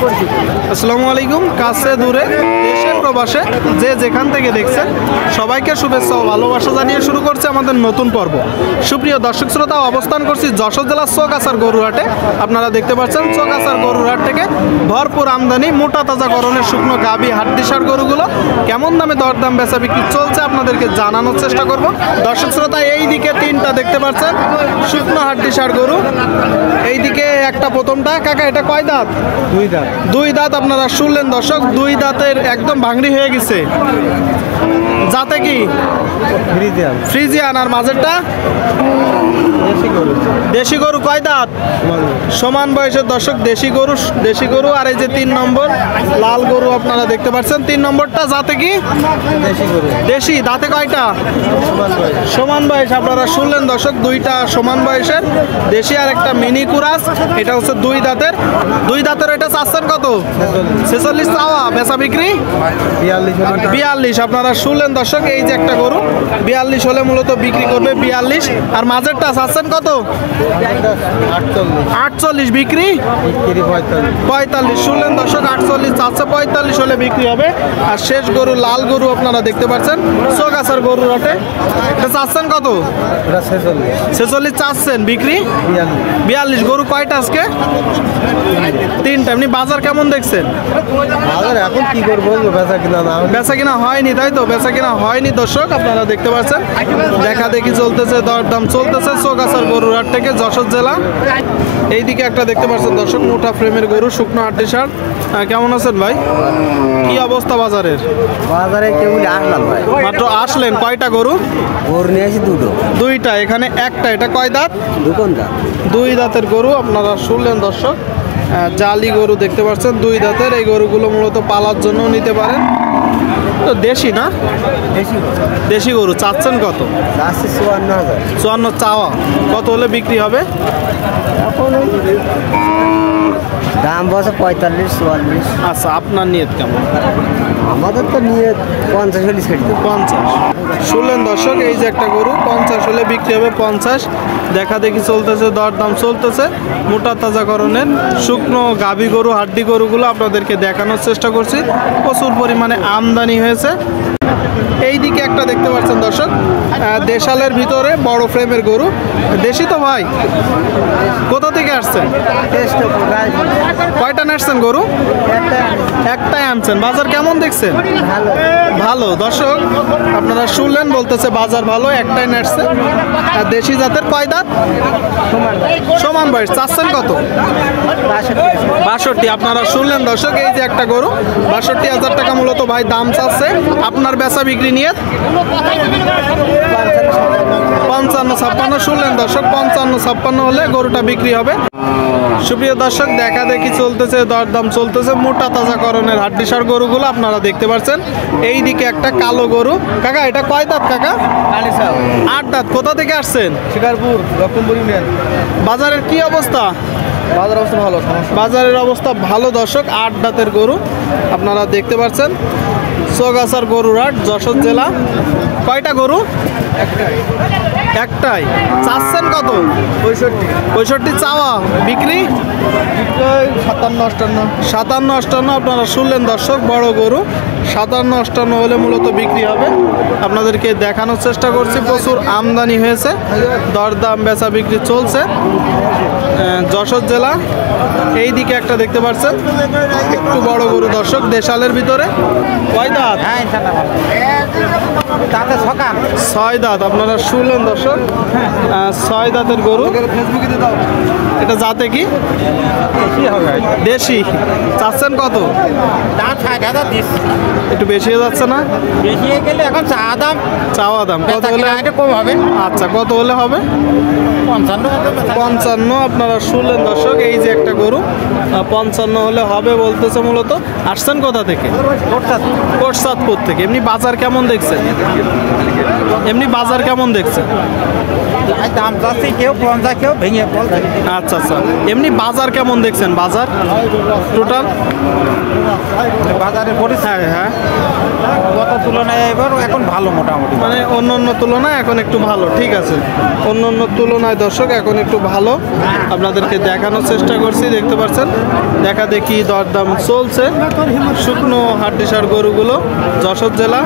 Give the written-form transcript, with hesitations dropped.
আসসালামু আলাইকুম। কাছে দূরে দেশে প্রবাসে যে যেখান থেকে দেখছেন সবাইকে শুভেচ্ছা ও ভালোবাসা জানিয়ে শুরু করছে আমাদের নতুন পর্ব। সুপ্রিয় দর্শক শ্রোতা, অবস্থান করছি যশোর জেলার চৌগাছার গরুরহাটে। আপনারা দেখতে পাচ্ছেন চৌগাছার গরুরহাট থেকে ভরপুর আমদানি মোটা তাজা গরনের শুকনো গাভী হাড্ডিসার গরুগুলো কেমন দামে দরদাম বেচা বিক্রি চলছে আপনাদেরকে জানানোর চেষ্টা করব। দর্শক শ্রোতা, এই দিকে তিনটা দেখতে পাচ্ছেন শুকনো হাড্ডিসার গরু, এইদিকে একটা প্রথমটা। কাকা এটা কয় দাঁত? দুই দাঁত। আপনারা শুনলেন দর্শক, দুই দাঁতের একদম ভাঙড়ি হয়ে গেছে। যাতে কি ফ্রিজিয়ান। আর মাঝেরটা দেশি গরু। কয় দাঁত? সমান বয়সের দর্শক দেশি গরু। আর এই যে 3 নম্বর লাল গরু আপনারা দেখতে পাচ্ছেন। 3 নম্বরটা যাতে কি দেশি। দাঁতে কয়টা? সমান বয়স। আপনারা শুনলেন দর্শক, দুইটা সমান বয়সের দেশি আর একটা মিনি কুরাস। এটা হচ্ছে দুই দাঁতের। এটা চাচ্ছেন কত? 46 চাওয়া, বেচা বিক্রি 42। আপনারা শুনলেন দর্শক, এই যে একটা গরু 42 হলে মূলত বিক্রি করবে 42। আর মাঝেরটা চাচ্ছেন কত? 48, বিক্রি 45। শুনলেন দর্শক, 48 চাচ্ছে, 45 হলে বিক্রি হবে। আর শেষ গরু লাল গরু আপনারা দেখতে পাচ্ছেন চৌগাছার গরুর হাটে। এটা চাচ্ছেন কত? 46 চাচ্ছেন, বিক্রি 42। গরু কয়টা আজকে? 3টা। এমনি বাজার কেমন দেখছেন? এখন কি করবো, বেচা কিনা হয়নি, তাই তো? বেচা কিনা হয়নি দর্শক, আপনারা দেখতে পাচ্ছেন। দেখা দেখি চলতেছে, দরদাম চলতেছে চৌগাছার গরুর হাট থেকে যশোর জেলা। এইদিকে একটা দেখতে পাচ্ছেন দর্শক মোটা ফ্রেমের গরু শুকনো হাড্ডিসার। কেমন আছেন ভাই? কি অবস্থা বাজারের? কেবল আসলাম ভাই। মাত্র আসলেন। কয়টা গরু? নিয়ে আসি দুইটা। এখানে একটা। এটা কয় দাঁত? দুই দাঁতের গরু। আপনারা শুনলেন দর্শক, জালি গরু দেখতে পাচ্ছেন 2 দাঁতের। এই গরুগুলো মূলত পালার জন্য নিতে পারেন। তো দেশি না? দেশি গরু। চাচ্ছেন কত? 54 চাওয়া। কত হলে বিক্রি হবে? দাম বসে 45-44। আচ্ছা, আপনার নিয়ত কেমন? আমাদের তো নিয়ত 50 হলে ছেড়ে দেবো। 50। শুনলেন দর্শক, এই যে একটা গরু 50 হলে বিক্রি হবে 50। দেখা দেখি চলতেছে, দরদাম চলতেছে। মোটা তাজাকরণের শুকনো গাভী গরু হাড্ডি গরুগুলো আপনাদেরকে দেখানোর চেষ্টা করছি। প্রচুর পরিমাণে আমদানি হয়েছে। এই দিকে একটা দেখতে পাচ্ছেন দর্শক দেশালের ভিতরে বড় ফ্রেমের গরু। দেশি তো ভাই? কোথা থেকে আসছেন? কয়টা নাচছেন গরু? একটাই আনছেন। বাজার কেমন দেখছেন? ভালো। দর্শক আপনারা শুনলেন, বলতেছে বাজার ভালো, একটাই নাচছে। আর দেশি জাতের। কয় দাঁত? সমান বয়স। চাচ্ছেন কত? 62। আপনারা শুনলেন দর্শক, এই যে একটা গরু 62,000 টাকা মূলত ভাই দাম চাচ্ছে। আপনার বেচা বিক্রি নিয়ে 55-56। শুনলেন দর্শক, 55-56 হলে গরুটা বিক্রি হবে। সুপ্রিয় দর্শক, দেখা দেখি চলতেছে, দরদাম চলতেছে। মোটা তাজাকরণের হাড্ডিসার গরুগুলো আপনারা দেখতে পাচ্ছেন। এই দিকে একটা কালো গরু। কাকা এটা কয় দাঁত? কাকা 8 দাঁত। কোথা থেকে আসছেন? শিকারপুর, লক্ষণপুর ইউনিয়ন। বাজারের কি অবস্থা? বাজারের অবস্থা ভালো দর্শক। 8 দাঁতের গরু আপনারা দেখতে পাচ্ছেন চৌগাছার গরুর হাট, যশোর জেলা। কয়টা গরু? একটাই। চাচ্ছেন কত? 65 চাওয়া, বিক্রি 57-58। আপনারা শুনলেন দর্শক, বড় গরু 57-58 হলে মূলত বিক্রি হবে। আপনাদেরকে দেখানোর চেষ্টা করছি। প্রচুর আমদানি হয়েছে, দরদাম বেচা বিক্রি চলছে যশোর জেলা। এই দিকে একটা দেখতে পাচ্ছেন একটু বড় গরু দর্শক দেশালের ভিতরে। কয় দাঁত? 6 দাঁত। আপনারা শুনলেন দর্শক, 6 দাঁতের গরু। এটা জাতে কি? দেশি। চাচ্ছেন কত? একটু বেশি হয়ে যাচ্ছে না? চাওয়া দাম কত হলে কম হবে? আচ্ছা, কত হলে হবে? 55। আপনারা শুনলেন দর্শক, এই যে একটা গরু 55 হলে হবে বলতেছে। মূলত আসছেন কোথা থেকে? কোটচাঁদপুর থেকে। এমনি বাজার কেমন দেখছেন? দাম চাচ্ছি কেউ 50 কেউ ভেঙে বলছে। আচ্ছা আচ্ছা, এমনি বাজার কেমন দেখছেন? বাজার টোটাল বাজারে পরিস্থিতি হ্যাঁ হ্যাঁ, গত তুলনায় এবার এখন ভালো মোটামুটি। মানে অন্য অন্য তুলনায় এখন একটু ভালো। ঠিক আছে, অন্য অন্য তুলনায় দর্শক এখন একটু ভালো, আপনাদেরকে দেখানোর চেষ্টা করছি। দেখতে পাচ্ছেন দেখা দেখি দরদাম চলছে শুকনো হাড্ডিসার গরুগুলো যশোর জেলা